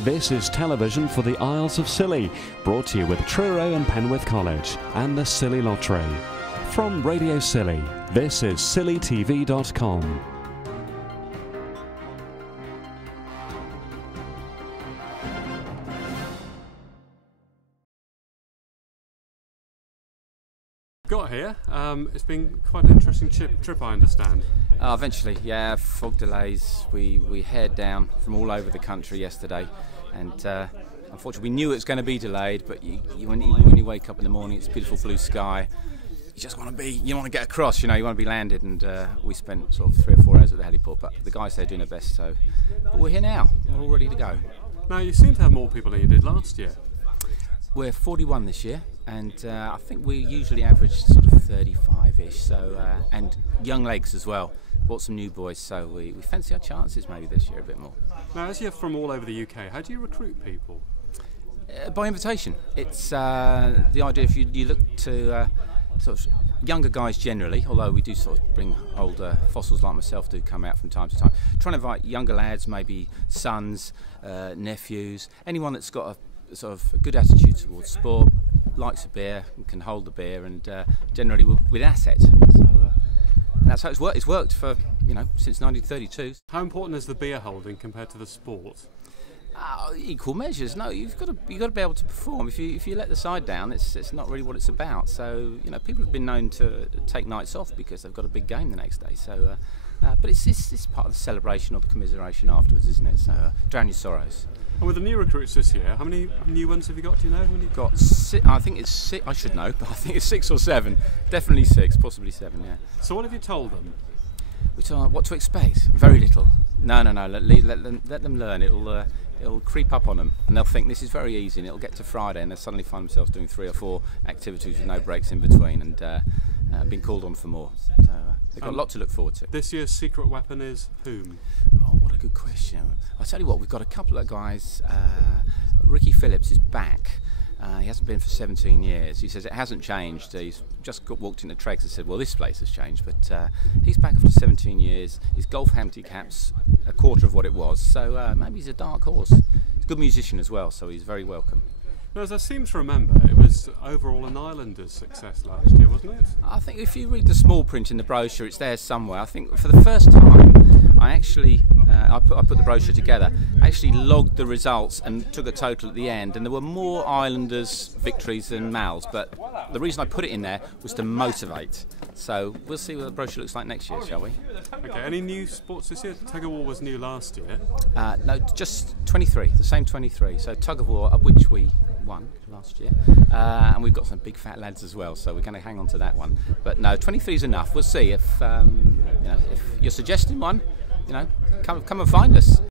This is television for the Isles of Scilly, brought to you with Truro and Penwith College and the Scilly Lottery. From Radio Scilly, this is scillytv.com. Got here. It's been quite an interesting trip, I understand. Eventually, yeah, fog delays. We head down from all over the country yesterday, and unfortunately we knew it was going to be delayed, but when you wake up in the morning, it's beautiful blue sky. You just want to get across, you want to be landed, and we spent sort of 3 or 4 hours at the heliport, but the guys there are doing their best, but we're here now. We're all ready to go. Now, you seem to have more people than you did last year. We're 41 this year, and I think we usually average sort of 35-ish, and young legs as well. Bought some new boys, so we fancy our chances maybe this year a bit more. Now, as you're from all over the UK, how do you recruit people? By invitation. It's the idea, if you look to sort of younger guys generally, although we do sort of bring older fossils like myself do come out from time to time, trying to invite younger lads, maybe sons, nephews, anyone that's got a sort of a good attitude towards sport, likes a beer, can hold the beer, and generally with assets. So that's how it's worked. It's worked for since 1932. How important is the beer holding compared to the sport? Equal measures. No, you've got to be able to perform. If you let the side down, it's not really what it's about. So people have been known to take nights off because they've got a big game the next day. So, but it's part of the celebration or the commiseration afterwards, isn't it? So drown your sorrows. And with the new recruits this year, how many new ones have you got? Do you know? How many? Got I think it's 6. I should know, but I think it's 6 or 7. Definitely 6, possibly 7. Yeah. So what have you told them? We told them what to expect. Very little. No. Let them learn. It'll creep up on them, and they'll think this is very easy. And it'll get to Friday, and they'll suddenly find themselves doing 3 or 4 activities with no breaks in between, and being called on for more. So they've got a lot to look forward to. This year's secret weapon is whom? Oh, what a good question. I'll tell you what, we've got a couple of guys. Ricky Phillips is back. He hasn't been for 17 years. He says it hasn't changed. He's just walked into Treggs and said, well, this place has changed. But he's back after 17 years. His golf handicap's a quarter of what it was. So maybe he's a dark horse. He's a good musician as well, so he's very welcome. Now, as I seem to remember, it was overall an Islanders' success last year, wasn't it? I think if you read the small print in the brochure, it's there somewhere. I think for the first time, I actually, I put the brochure together, actually logged the results and took a total at the end, and there were more Islanders victories than Mal's, but the reason I put it in there was to motivate. So we'll see what the brochure looks like next year, shall we? Okay, any new sports this year? Tug of war was new last year. No, just 23, the same 23. So tug of war, of which we won last year, and we've got some big fat lads as well, so we're going to hang on to that one. But no, 23 is enough. We'll see if if you're suggesting one, come and find us.